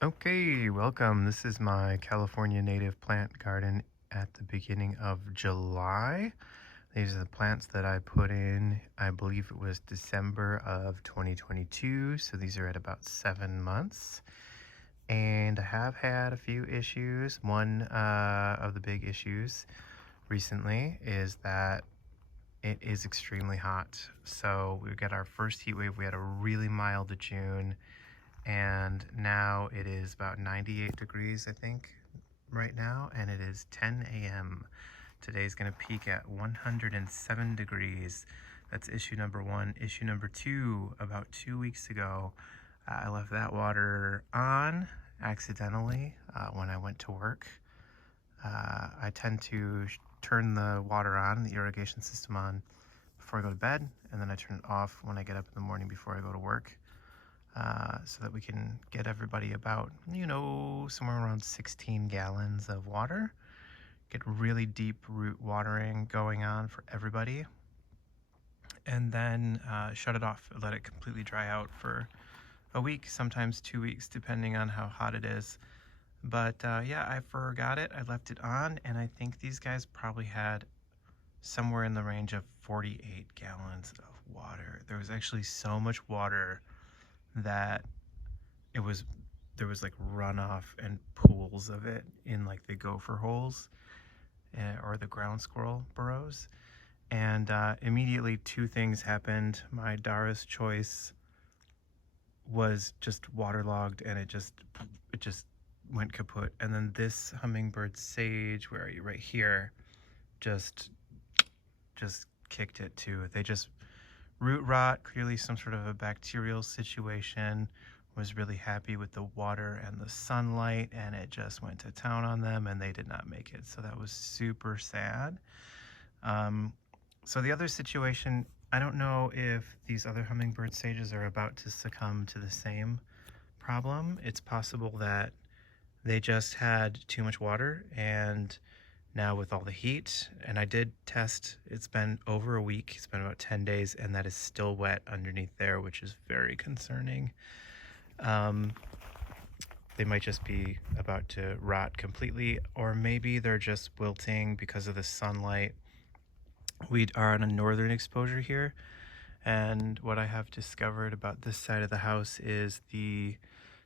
Okay, welcome. This is my California native plant garden at the beginning of July. These are the plants that I put in, I believe it was December of 2022. So these are at about 7 months. And I have had a few issues. One of the big issues recently is that it is extremely hot. So we got our first heat wave. We had a really mild June, and now it is about 98 degrees, I think, right now, and it is 10 a.m. Today's going to peak at 107 degrees. That's issue number one. Issue number two, about 2 weeks ago, I left that water on accidentally when I went to work. I tend to turn the water on, the irrigation system on, before I go to bed, and then I turn it off when I get up in the morning before I go to work. So that we can get everybody about, somewhere around 16 gallons of water. Get really deep root watering going on for everybody. And then shut it off, let it completely dry out for a week, sometimes 2 weeks, depending on how hot it is. But yeah, I forgot it. I left it on, and I think these guys probably had somewhere in the range of 48 gallons of water. There was actually so much water that there was like runoff and pools of it in like the gopher holes or the ground squirrel burrows. And immediately two things happened. My Dara's Choice was just waterlogged, and it just went kaput. And then this hummingbird sage, where are you, right here, just kicked it too. They just root rot, clearly some sort of a bacterial situation. Was really happy with the water and the sunlight, and it just went to town on them, and they did not make it. So that was super sad. So the other situation, I don't know if these other hummingbird sages are about to succumb to the same problem. It's possible that they just had too much water, and now with all the heat, and I did test, it's been over a week, it's been about 10 days, and that is still wet underneath there, which is very concerning. They might just be about to rot completely, or maybe they're just wilting because of the sunlight. We are on a northern exposure here, and what I have discovered about this side of the house is the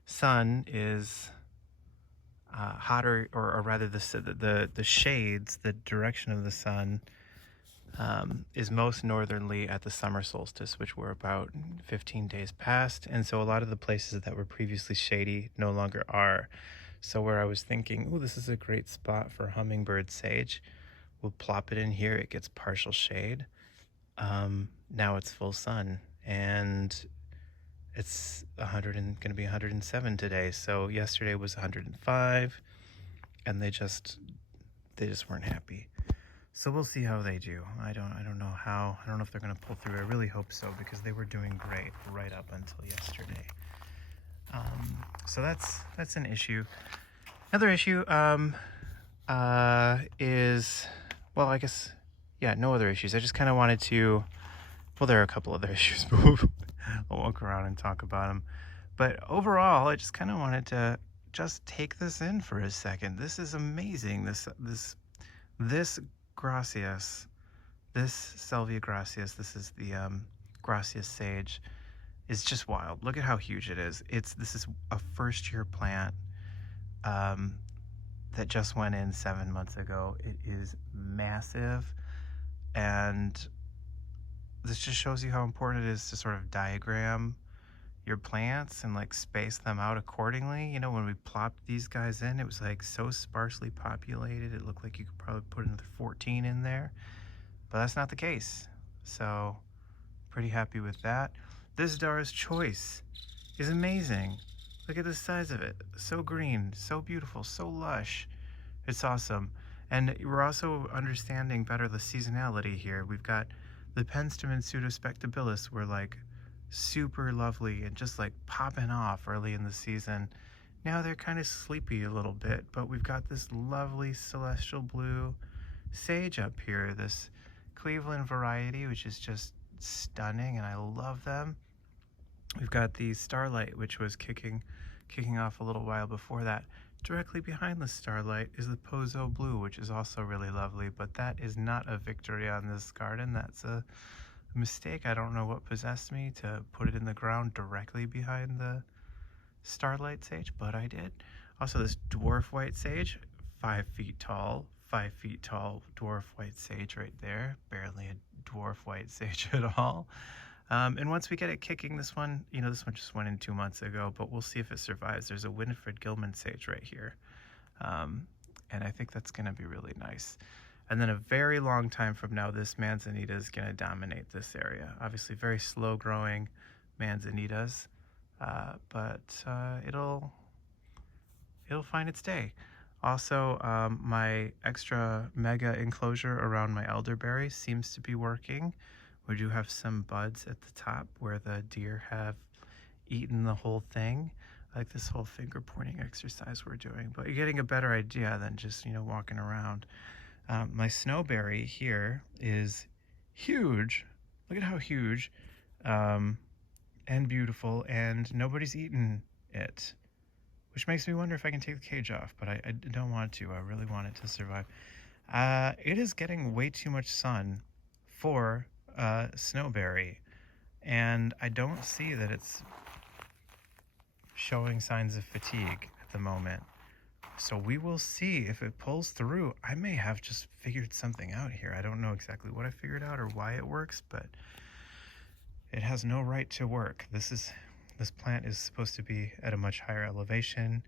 sun is hotter, or rather the shades, the direction of the sun is most northerly at the summer solstice, which we're about 15 days past. And so a lot of the places that were previously shady no longer are. So where I was thinking, oh, this is a great spot for hummingbird sage, we'll plop it in here, it gets partial shade. Now it's full sun, and it's going to be 107 today. So yesterday was 105, and they just weren't happy. So we'll see how they do. I don't know how. I don't know if they're going to pull through. I really hope so, because they were doing great right up until yesterday. So that's an issue. Another issue is, well, I guess, yeah, no other issues. I just kind of wanted to, well, there are a couple other issues, but I'll walk around and talk about them. But overall, I just kind of wanted to just take this in for a second. This is amazing. This Gracias, this Salvia Gracias, this is the Gracias sage, is just wild. Look at how huge it is. This is a first-year plant that just went in 7 months ago. It is massive, and this just shows you how important it is to sort of diagram your plants and like space them out accordingly. You know, when we plopped these guys in, it was like so sparsely populated, it looked like you could probably put another 14 in there, but that's not the case. So pretty happy with that. This Dara's Choice is amazing. Look at the size of it. So green, so beautiful, so lush. It's awesome. And we're also understanding better the seasonality here. We've got the Penstemon and Pseudospectabilis were like super lovely and just like popping off early in the season. Now they're kind of sleepy a little bit, but we've got this lovely celestial blue sage up here, this Cleveland variety, which is just stunning, and I love them. We've got the starlight, which was kicking off a little while before that. Directly behind the starlight is the Pozo blue, which is also really lovely, but that is not a victory on this garden. That's a mistake. I don't know what possessed me to put it in the ground directly behind the starlight sage, but I did. Also, this dwarf white sage, 5 feet tall, 5 feet tall dwarf white sage right there. Barely a dwarf white sage at all. And once we get it kicking, this one, this one just went in 2 months ago, but we'll see if it survives. There's a Winifred Gilman sage right here. And I think that's going to be really nice. And then a very long time from now, this manzanita is going to dominate this area. Obviously, very slow growing manzanitas, but it'll find its day. Also, my extra mega enclosure around my elderberry seems to be working. We do have some buds at the top where the deer have eaten the whole thing, like this whole finger pointing exercise we're doing. But you're getting a better idea than just, walking around. My snowberry here is huge. Look at how huge and beautiful, and nobody's eaten it, which makes me wonder if I can take the cage off, but I don't want to. I really want it to survive. It is getting way too much sun for snowberry, and I don't see that it's showing signs of fatigue at the moment. So we will see if it pulls through. I may have just figured something out here. I don't know exactly what I figured out or why it works, but it has no right to work. This plant is supposed to be at a much higher elevation,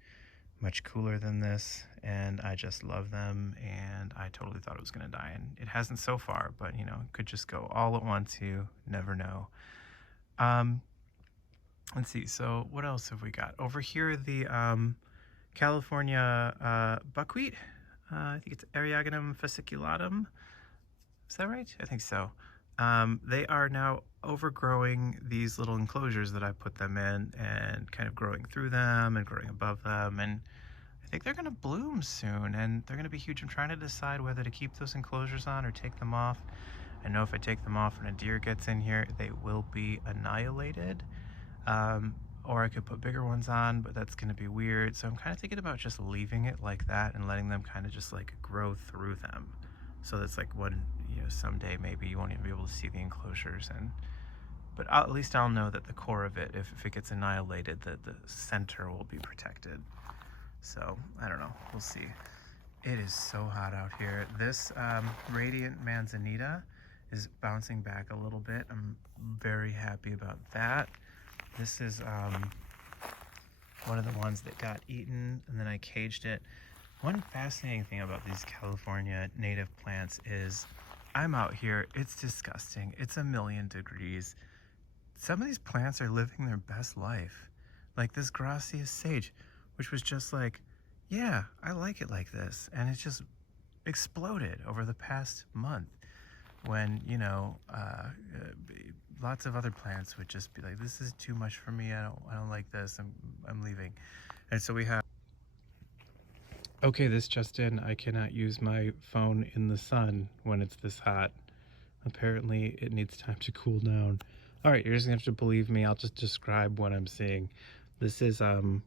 much cooler than this, and I just love them, and I totally thought it was going to die, and it hasn't so far, but it could just go all at once. You never know. Let's see, so what else have we got over here? The California buckwheat, I think it's Eriogonum fasciculatum. Is that right? I think so. They are now overgrowing these little enclosures that I put them in, and kind of growing through them and growing above them, and I think they're going to bloom soon, and they're going to be huge. I'm trying to decide whether to keep those enclosures on or take them off. I know if I take them off and a deer gets in here, they will be annihilated. Or I could put bigger ones on, but that's going to be weird. So I'm kind of thinking about just leaving it like that and letting them kind of just like grow through them. So that's like when, someday maybe you won't even be able to see the enclosures. But at least I'll know that the core of it, if it gets annihilated, the center will be protected. So I don't know, we'll see. It is so hot out here. This radiant manzanita is bouncing back a little bit. I'm very happy about that. This is one of the ones that got eaten, and then I caged it. One fascinating thing about these California native plants is I'm out here, it's disgusting. It's 1,000,000 degrees. Some of these plants are living their best life. Like this Gracias sage, which was just like, yeah, I like it like this. And it just exploded over the past month when, lots of other plants would just be like, this is too much for me. I don't like this. I'm leaving. And so we have, okay, this just in, I cannot use my phone in the sun when it's this hot. Apparently it needs time to cool down. All right, you're just gonna have to believe me. I'll just describe what I'm seeing. This is my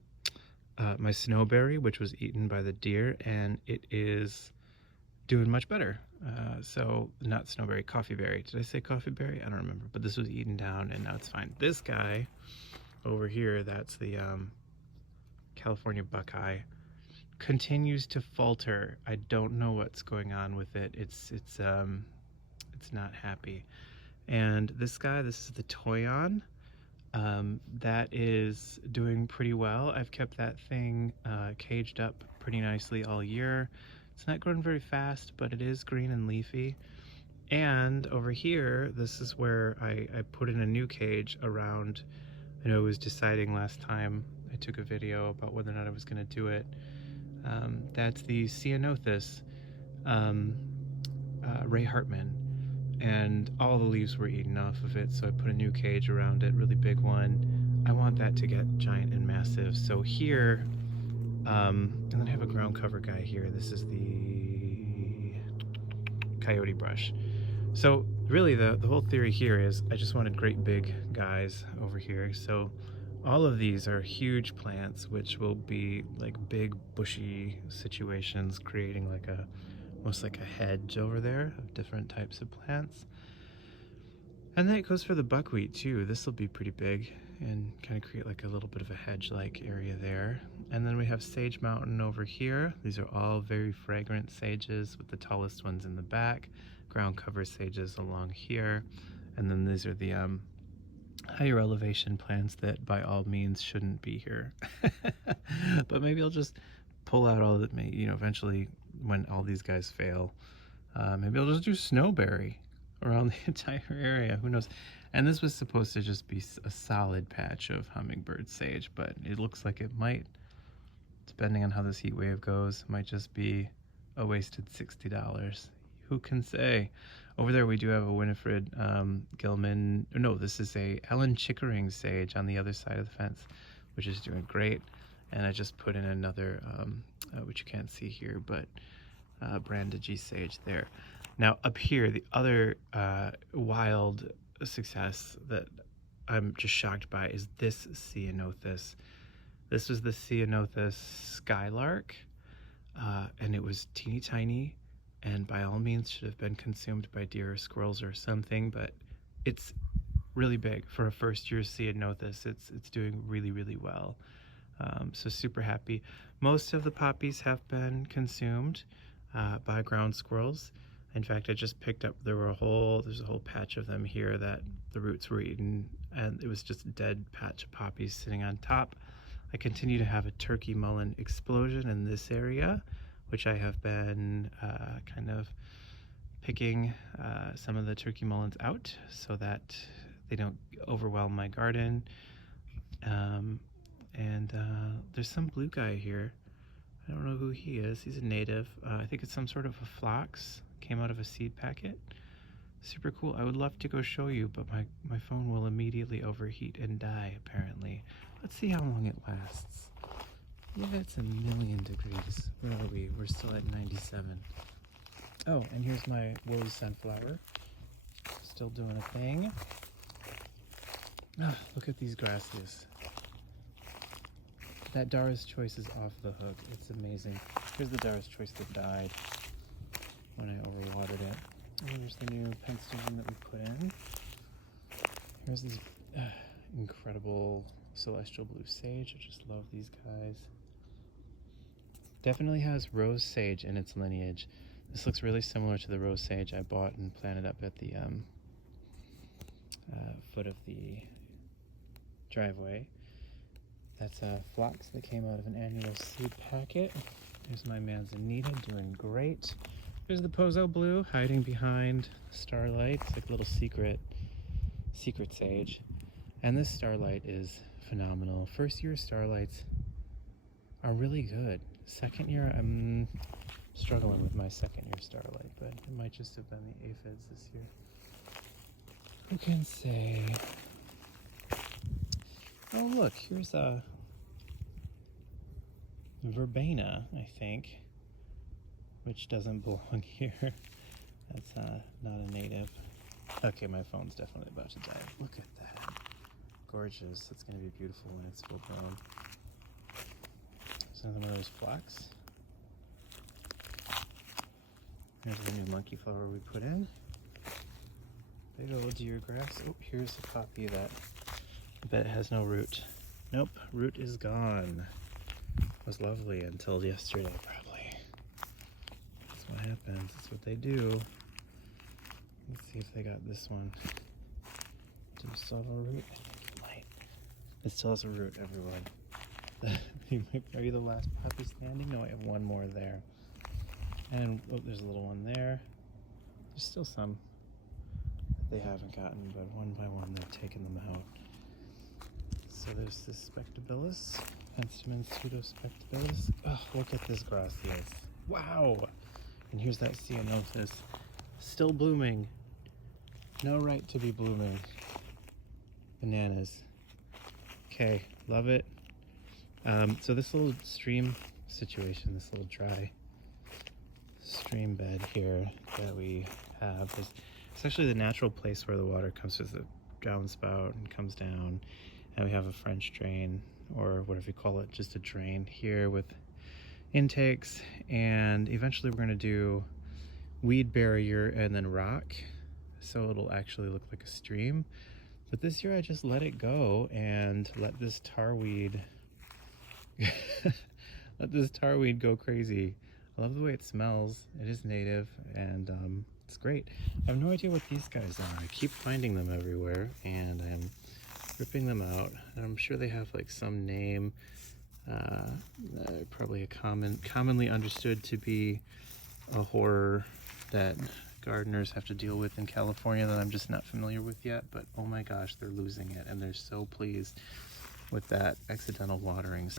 snowberry, which was eaten by the deer, and it is doing much better. So not snowberry, coffeeberry. Did I say coffeeberry? I don't remember, but this was eaten down and now it's fine. This guy over here, that's the California buckeye, continues to falter. I don't know what's going on with it. It's not happy. And this guy, this is the Toyon. That is doing pretty well. I've kept that thing caged up pretty nicely all year. It's not growing very fast, but it is green and leafy. And over here, this is where I put in a new cage around, I know I was deciding last time I took a video about whether or not I was going to do it. That's the Ceanothus Ray Hartman. And all the leaves were eaten off of it, so I put a new cage around it, really big one. I want that to get giant and massive. So here, and then I have a ground cover guy here. This is the coyote brush. So really the whole theory here is I just wanted great big guys over here. So all of these are huge plants, which will be like big bushy situations, creating like a almost like a hedge over there of different types of plants. And that goes for the buckwheat too. This will be pretty big and kind of create like a little bit of a hedge-like area there. And then we have Sage Mountain over here. These are all very fragrant sages, with the tallest ones in the back. Ground cover sages along here. And then these are the higher elevation plants that by all means shouldn't be here. But maybe I'll just pull out all that, eventually when all these guys fail, maybe I'll just do snowberry around the entire area. Who knows? And this was supposed to just be a solid patch of hummingbird sage, but it looks like it might, depending on how this heat wave goes, might just be a wasted $60. Who can say? Over there we do have a Winifred Gilman, no, this is a Ellen Chickering sage on the other side of the fence, which is doing great. And I just put in another, which you can't see here, but Brandegee sage there. Now up here, the other wild success that I'm just shocked by is this Ceanothus. This was the Ceanothus skylark, and it was teeny tiny, and by all means should have been consumed by deer or squirrels or something, but it's really big for a first-year Ceanothus. It's doing really, really well. So super happy. Most of the poppies have been consumed by ground squirrels. In fact, I just picked up, there's a whole patch of them here that the roots were eaten, and it was just a dead patch of poppies sitting on top. I continue to have a turkey mullein explosion in this area, which I have been kind of picking some of the turkey mulleins out so that they don't overwhelm my garden. There's some blue guy here. I don't know who he is. He's a native. I think it's some sort of a phlox. Came out of a seed packet. Super cool. I would love to go show you, but my phone will immediately overheat and die, apparently. Let's see how long it lasts. Yeah, it's 1,000,000 degrees. Where are we? We're still at 97. Oh, and here's my woolly sunflower. Still doing a thing. Ah, look at these grasses. That Dara's Choice is off the hook. It's amazing. Here's the Dara's Choice that died when I overwatered it. And here's the new penstemon that we put in. Here's this incredible celestial blue sage. I just love these guys. Definitely has rose sage in its lineage. This looks really similar to the rose sage I bought and planted up at the foot of the driveway. That's a phlox that came out of an annual seed packet. There's my manzanita doing great. There's the Pozo Blue hiding behind Starlight. It's like a little secret sage. And this Starlight is phenomenal. First year Starlights are really good. Second year, I'm struggling with my second year Starlight, but it might just have been the aphids this year. Who can say? Oh look, here's a verbena, I think, which doesn't belong here. That's not a native. Okay, my phone's definitely about to die. Look at that. Gorgeous. It's going to be beautiful when it's full blown. There's another one of those phlox. Here's the new monkey flower we put in. Big old deer grass. Oh, here's a poppy that I bet it has no root. Nope, root is gone. It was lovely until yesterday, probably. That's what happens. That's what they do. Let's see if they got this one. Do you still have a root? I think it might. It still has a root, everyone. Are you the last poppy standing? No, I have one more there. And oh, there's a little one there. There's still some that they haven't gotten, but one by one they're taking them out. So there's this Spectabilis, Penstemon pseudospectabilis. Oh, look at this gracias. Wow! And here's that Ceanothus, still blooming. No right to be blooming. Bananas. Okay, love it. So this little stream situation, this little dry stream bed here that we have is It's actually the natural place where the water comes with a downspout and comes down. And we have a French drain, or whatever you call it, just a drain here with intakes. And eventually we're gonna do weed barrier and then rock, so it'll actually look like a stream. But this year I just let it go and let this tarweed let this tarweed go crazy. I love the way it smells. It is native, and it's great. I have no idea what these guys are. I keep finding them everywhere, and I'm ripping them out. And I'm sure they have like some name, probably a commonly understood to be a horror that gardeners have to deal with in California that I'm just not familiar with yet. But oh my gosh, they're losing it, and they're so pleased with that accidental watering.